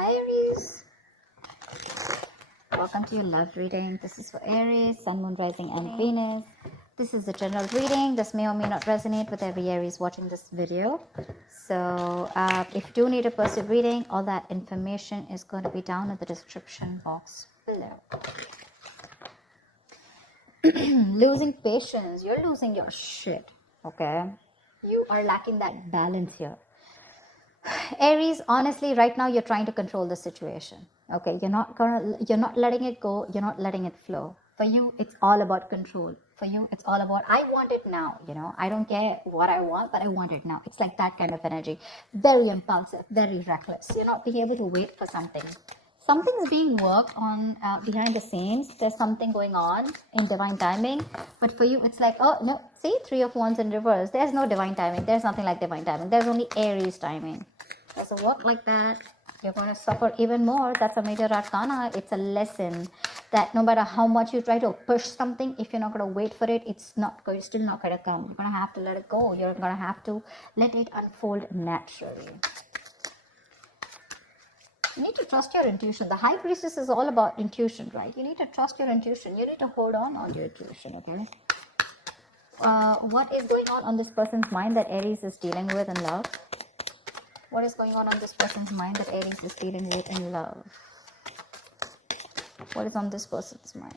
Hi Aries, welcome to your love reading. This is for Aries, Sun, Moon, Rising and Venus. This is a general reading. This may or may not resonate with every Aries watching this video. So if you do need a personal reading, all that information is going to be down in the description box below. Losing patience, you're losing your shit, okay? You are lacking that balance here. Aries, honestly, right now you're trying to control the situation. Okay, you're not letting it go, you're not letting it flow. For you, it's all about control. For you, it's all about I want it now, I don't care what I want, but I want it now. It's like that kind of energy. Very impulsive, very reckless. You're not being able to wait for something. Something's being worked on behind the scenes. There's something going on in divine timing, but for you it's like, oh no, see, Three of Wands in reverse. There's no divine timing. There's nothing like divine timing. There's only Aries timing. Doesn't work like that. You're going to suffer even more. That's a major arcana. It's a lesson that no matter how much you try to push something, if you're not going to wait for it, it's still not going to come. You're going to have to let it go. You're going to have to let it unfold naturally. You need to trust your intuition. The High Priestess is all about intuition, right? You need to trust your intuition. You need to hold on to your intuition, okay? What is going on this person's mind that Aries is dealing with in love? What is going on this person's mind that Aries is dealing with in love? What is on this person's mind?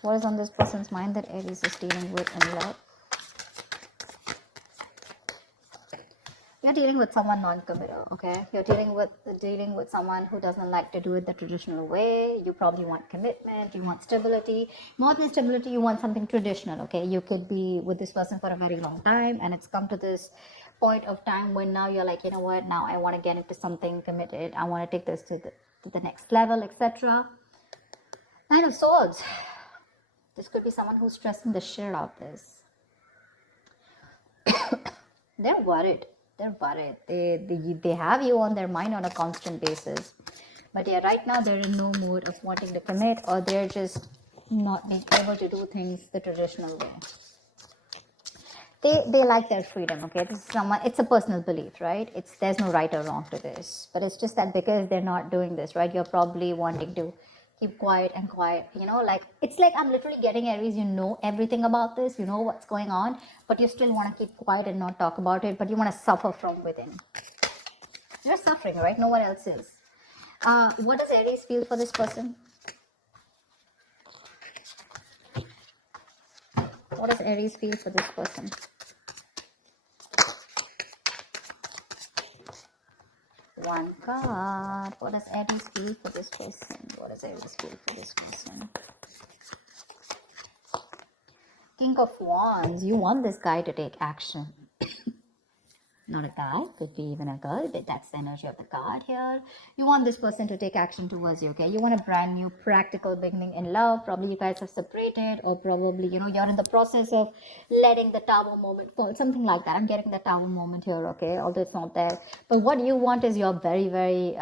What is on this person's mind that Aries is dealing with in love? You're dealing with someone non-committal, okay? You're dealing with someone who doesn't like to do it the traditional way. You probably want commitment, you want stability. More than stability, you want something traditional, okay? You could be with this person for a very long time, and it's come to this point of time when now you're like, you know what, now I want to get into something committed. I want to take this to the next level, etc. Nine of Swords. This could be someone who's stressing the shit out of this. They're worried. They're worried. They have you on their mind on a constant basis. But yeah, right now they're in no mood of wanting to commit, or they're just not being able to do things the traditional way. They like their freedom, okay? This is someone, it's a personal belief, right? There's no right or wrong to this. But it's just that because they're not doing this, right? You're probably wanting to keep quiet and quiet, like it's like I'm literally getting Aries, you know everything about this, you know what's going on, but you still want to keep quiet and not talk about it, but you want to suffer from within. You're suffering, right? No one else is. What does Aries feel for this person? What does Aries feel for this person? One card. What does Aries feel for this person? What does Aries feel for this person? King of Wands. You want this guy to take action. Not a guy, could be even a girl, but that's the energy of the card here. You want this person to take action towards you, okay? You want a brand new practical beginning in love. Probably you guys have separated, or probably, you're in the process of letting the tower moment fall, something like that. I'm getting the tower moment here, okay? Although it's not there. But what you want is you're very, very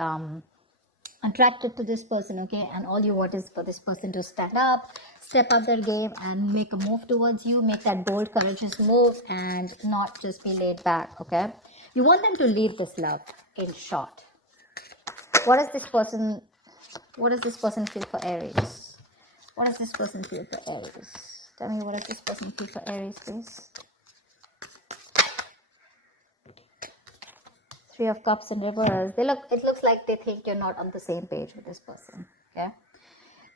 attracted to this person, okay? And all you want is for this person to stand up, step up their game, and make a move towards you, make that bold, courageous move, and not just be laid back, okay? You want them to lead this love, in short. What does this person feel for Aries? What does this person feel for Aries? Tell me, what does this person feel for Aries, please? Three of Cups in reverse. It looks like they think you're not on the same page with this person, okay?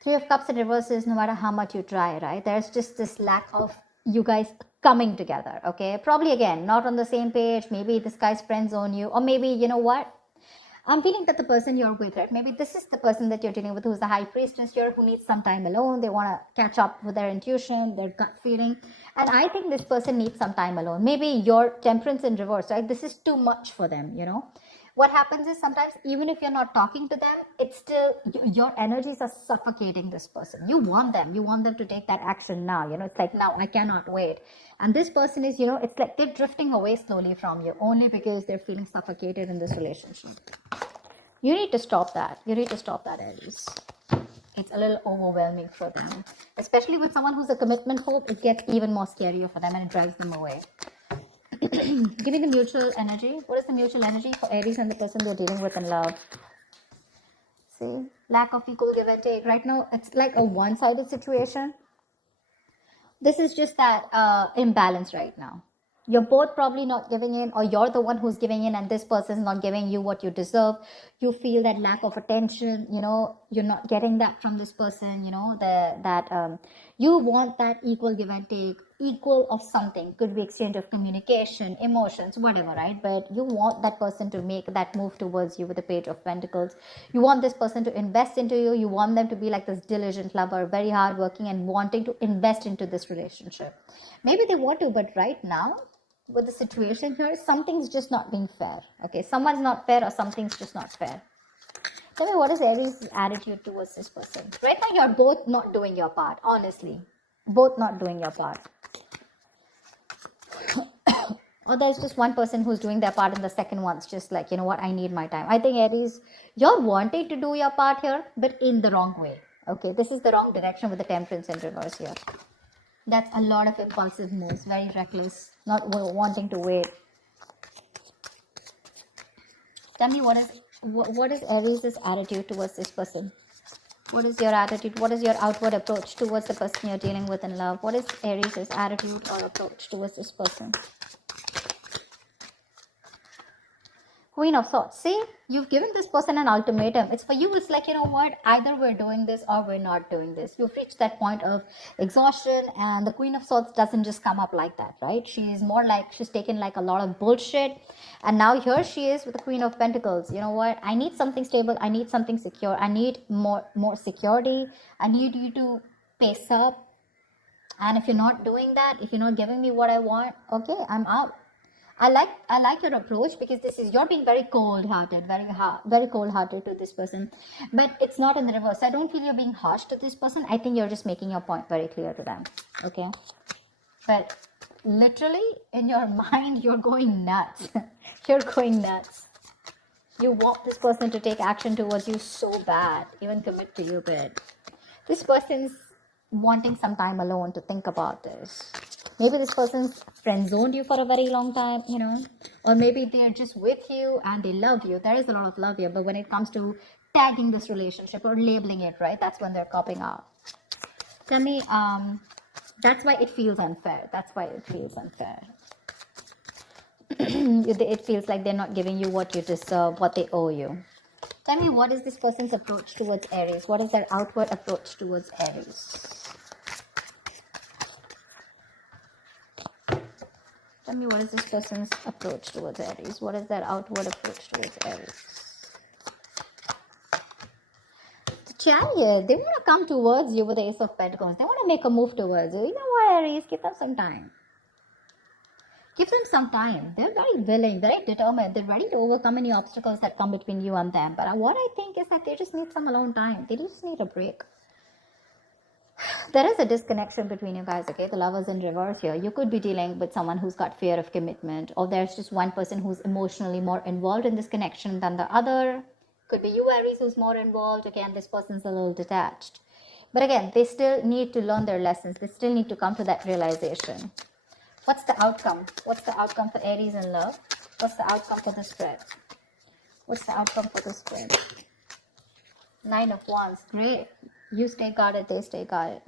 Three of Cups in reverse is no matter how much you try, right? There's just this lack of you guys coming together, okay? Probably, again, not on the same page. Maybe this guy's friends zone you, or maybe, you know what? I'm feeling that the person you're with, right? Maybe this is the person that you're dealing with who's the High Priestess here, who needs some time alone. They want to catch up with their intuition, their gut feeling. And I think this person needs some time alone. Maybe your Temperance in reverse, right? This is too much for them, What happens is sometimes, even if you're not talking to them, it's still, your energies are suffocating this person. You want them to take that action now. It's like, now I cannot wait. And this person is, it's like they're drifting away slowly from you only because they're feeling suffocated in this relationship. You need to stop that. Aries. It's a little overwhelming for them. Especially with someone who's a commitment phobe, it gets even more scarier for them and it drives them away. Give me the mutual energy. What is the mutual energy for Aries and the person they're dealing with in love? See, lack of equal give and take. Right now, it's like a one-sided situation. This is just that imbalance right now. You're both probably not giving in, or you're the one who's giving in and this person's not giving you what you deserve. You feel that lack of attention, you're not getting that from this person, you want that equal give and take, equal of something. Could be exchange of communication, emotions, whatever, right? But you want that person to make that move towards you with the Page of Pentacles. You want this person to invest into you. You want them to be like this diligent lover, very hardworking and wanting to invest into this relationship. Maybe they want to, but right now, with the situation here, something's just not being fair. Okay, someone's not fair, or something's just not fair. Tell me, what is Aries' attitude towards this person? Right now, you're both not doing your part, honestly. Both not doing your part. Or there's just one person who's doing their part and the second one's just like, you know what, I need my time. I think Aries, you're wanting to do your part here, but in the wrong way. Okay, this is the wrong direction with the Temperance in reverse here. That's a lot of impulsive moves, very reckless, not wanting to wait. Tell me, what is Aries' attitude towards this person? What is your attitude? What is your outward approach towards the person you're dealing with in love? What is Aries' attitude or approach towards this person? Queen of Swords. See, you've given this person an ultimatum. It's for you. It's like, you know what? Either we're doing this or we're not doing this. You've reached that point of exhaustion, and the Queen of Swords doesn't just come up like that, right? She's more like, she's taken like a lot of bullshit. And now here she is with the Queen of Pentacles. You know what? I need something stable. I need something secure. I need more security. I need you to pace up. And if you're not doing that, if you're not giving me what I want, okay, I'm out. I like your approach, because this is, you're being very cold-hearted, very cold-hearted to this person, but it's not in the reverse. I don't feel you're being harsh to this person. I think you're just making your point very clear to them. Okay, but literally in your mind, you're going nuts. You're going nuts. You want this person to take action towards you so bad, even commit to you, but this person's wanting some time alone to think about this. Maybe this person's friend zoned you for a very long time, or maybe they're just with you and they love you. There is a lot of love here, but when it comes to tagging this relationship or labeling it, right, that's when they're copping out. Tell me, that's why it feels unfair. That's why it feels unfair. It feels like they're not giving you what you deserve, what they owe you. Tell me, what is this person's approach towards Aries? What is their outward approach towards Aries? Tell me, what is this person's approach towards Aries? What is their outward approach towards Aries? The Chariot, they want to come towards you with the Ace of Pentacles. They want to make a move towards you. You know what, Aries? Give them some time. Give them some time. They're very willing, very determined. They're ready to overcome any obstacles that come between you and them. But what I think is that they just need some alone time. They just need a break. There is a disconnection between you guys, okay? The Lovers in reverse here. You could be dealing with someone who's got fear of commitment, or there's just one person who's emotionally more involved in this connection than the other. Could be you, Aries, who's more involved. Again, this person's a little detached. But again, they still need to learn their lessons. They still need to come to that realization. What's the outcome? What's the outcome for Aries in love? What's the outcome for the spread? What's the outcome for the spread? 9 of Wands. Great. You stay guarded, they stay guarded.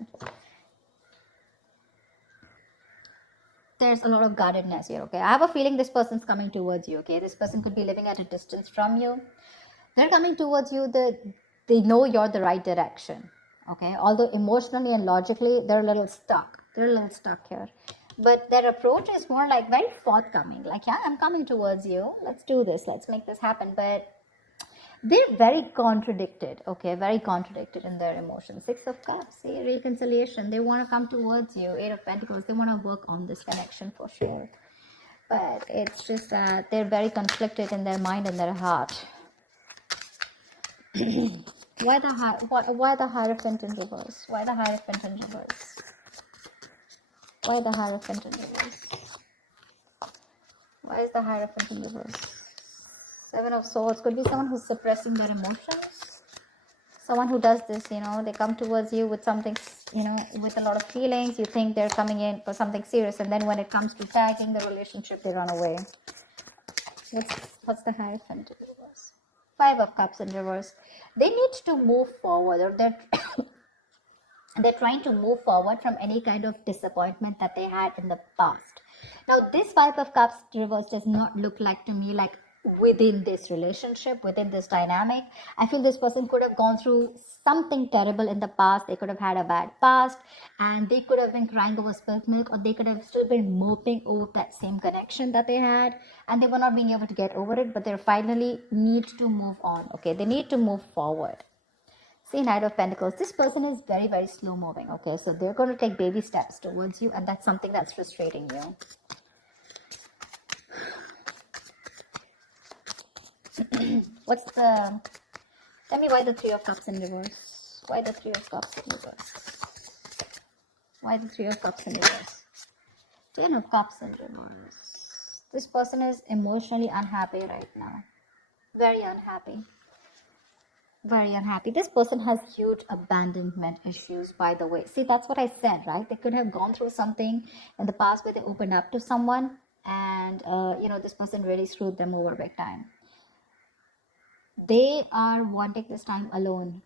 There's a lot of guardedness here, okay? I have a feeling this person's coming towards you, okay? This person could be living at a distance from you. They're coming towards you. They know you're the right direction, okay? Although emotionally and logically, they're a little stuck. They're a little stuck here. But their approach is more like very forthcoming. Like, yeah, I'm coming towards you. Let's do this. Let's make this happen. But they're very contradicted, okay? Very contradicted in their emotions. 6 of Cups, see, reconciliation. They want to come towards you. 8 of Pentacles. They want to work on this connection for sure. But it's just that they're very conflicted in their mind and their heart. Why the Hierophant in reverse? Why the Hierophant in reverse? Why the Hierophant in reverse? Why is the Hierophant in reverse? 7 of Swords. Could be someone who's suppressing their emotions. Someone who does this, they come towards you with something, with a lot of feelings. You think they're coming in for something serious, and then when it comes to tagging the relationship, they run away. What's the Hierophant in reverse? Five of Cups in reverse. They need to move forward, or they're trying to move forward from any kind of disappointment that they had in the past. Now, this Five of Cups reverse does not look like to me like within this relationship, within this dynamic. I feel this person could have gone through something terrible in the past. They could have had a bad past, and they could have been crying over spilt milk, or they could have still been moping over that same connection that they had, and they were not being able to get over it, but they finally need to move on. Okay, they need to move forward. See, Knight of Pentacles. This person is very, very slow moving. Okay, so they're going to take baby steps towards you, and that's something that's frustrating you. What's the... Tell me why the Three of Cups in reverse. Why the Three of Cups in reverse? Why the Three of Cups in reverse? Ten of Cups in reverse. This person is emotionally unhappy right now. Very unhappy. Very unhappy. This person has huge abandonment issues, by the way. See, that's what I said, right? They could have gone through something in the past where they opened up to someone, and this person really screwed them over big time. They are wanting this time alone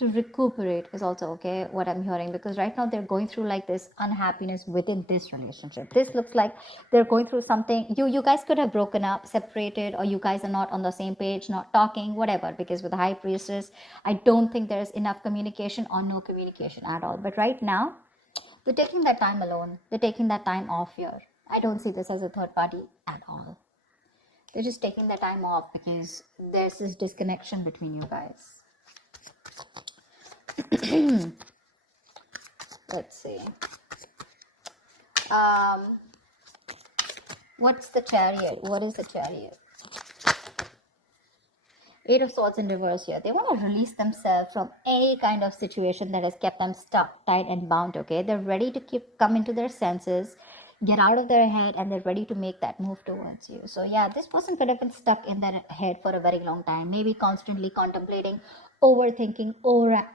to recuperate is also okay, what I'm hearing, because right now they're going through like this unhappiness within this relationship. This looks like they're going through something. You guys could have broken up, separated, or you guys are not on the same page, not talking, whatever, because with the High Priestess, I don't think there's enough communication or no communication at all. But right now, they're taking that time alone. They're taking that time off here. I don't see this as a third party at all. They're just taking the time off because there's this disconnection between you guys. Let's see. What's the Chariot? What is the Chariot? Eight of Swords in reverse here. They want to release themselves from any kind of situation that has kept them stuck, tied, and bound. Okay, they're ready to come into their senses, get out of their head, and they're ready to make that move towards you. So yeah, this person could have been stuck in their head for a very long time, maybe constantly contemplating, overthinking, over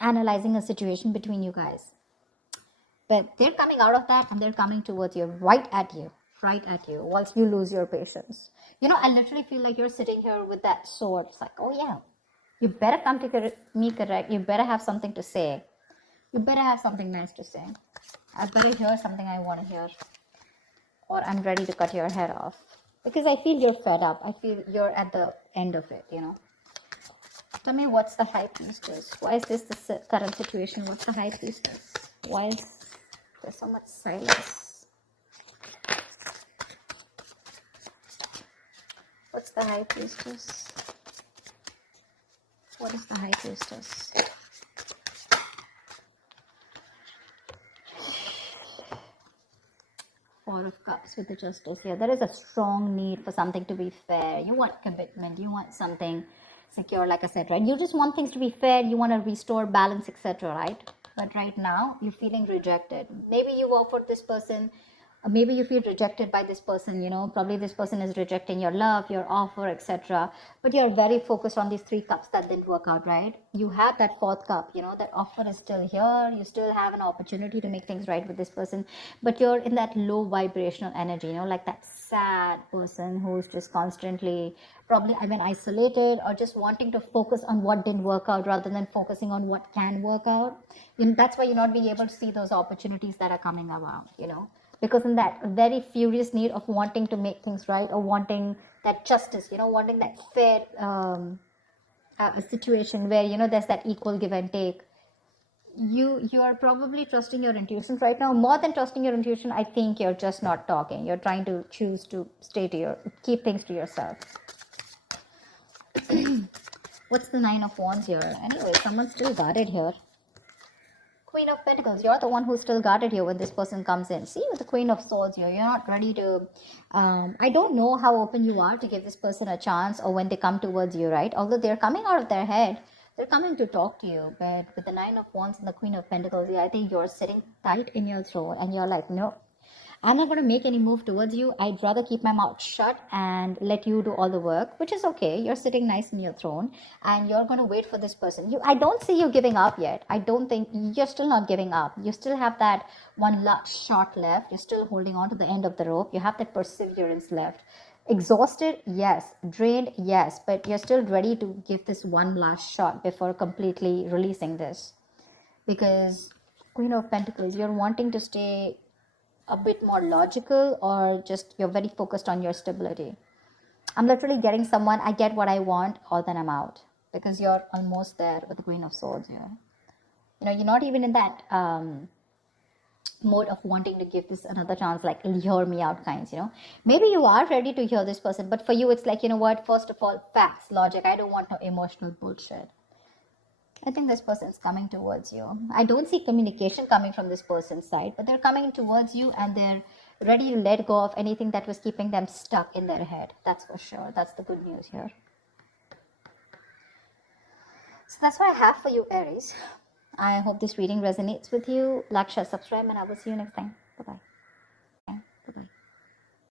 analyzing a situation between you guys. But they're coming out of that, and they're coming towards you, right at you, whilst you lose your patience. I literally feel like you're sitting here with that sword. It's like, oh yeah, you better come to me correct. You better have something to say. You better have something nice to say. I better hear something I want to hear, or I'm ready to cut your head off, because I feel you're fed up. I feel you're at the end of it, Tell me, what's the High Priestess? Why is this the current situation? What's the High Priestess? Why is there so much silence? What's the High Priestess? What is the High Priestess? Four of Cups with the Justice here. There is a strong need for something to be fair. You want commitment. You want something secure, like I said, right? You just want things to be fair. You want to restore balance, etc., right? But right now, you're feeling rejected. Maybe you work for this person. Maybe you feel rejected by this person, probably this person is rejecting your love, your offer, etc. But you're very focused on these three cups that didn't work out, right? You have that fourth cup, that offer is still here. You still have an opportunity to make things right with this person, but you're in that low vibrational energy, like that sad person who's just constantly probably isolated, or just wanting to focus on what didn't work out rather than focusing on what can work out. That's why you're not being able to see those opportunities that are coming around, because in that very furious need of wanting to make things right, or wanting that justice, wanting that fair situation where, there's that equal give and take. You are probably trusting your intuition right now. More than trusting your intuition, I think you're just not talking. You're trying to choose to keep things to yourself. What's the Nine of Wands here? Anyway, someone's still guarded here. Queen of Pentacles, you're the one who's still guarded here when this person comes in. See, with the Queen of Swords here, you're not ready to... I don't know how open you are to give this person a chance, or when they come towards you, right? Although they're coming out of their head, they're coming to talk to you. But with the Nine of Wands and the Queen of Pentacles, yeah, I think you're sitting tight in your throne, and you're like, no, I'm not going to make any move towards you. I'd rather keep my mouth shut and let you do all the work, which is okay. You're sitting nice in your throne, and you're going to wait for this person. I don't see you giving up yet. I don't think you're still not giving up. You still have that one last shot left. You're still holding on to the end of the rope. You have that perseverance left. Exhausted, yes. Drained, yes. But you're still ready to give this one last shot before completely releasing this. Because Queen of Pentacles, you're wanting to stay a bit more logical, or just you're very focused on your stability. I'm literally getting someone, I get what I want, or then I'm out. Because you're almost there with the Queen of Swords here. You're not even in that mode of wanting to give this another chance, like hear me out kinds. Maybe you are ready to hear this person, but for you it's like, what, first of all, facts, logic. I don't want no emotional bullshit. I think this person is coming towards you. I don't see communication coming from this person's side, but they're coming towards you and they're ready to let go of anything that was keeping them stuck in their head. That's for sure. That's the good news here. So that's what I have for you, Aries. I hope this reading resonates with you. Like, share, subscribe, and I will see you next time. Bye-bye.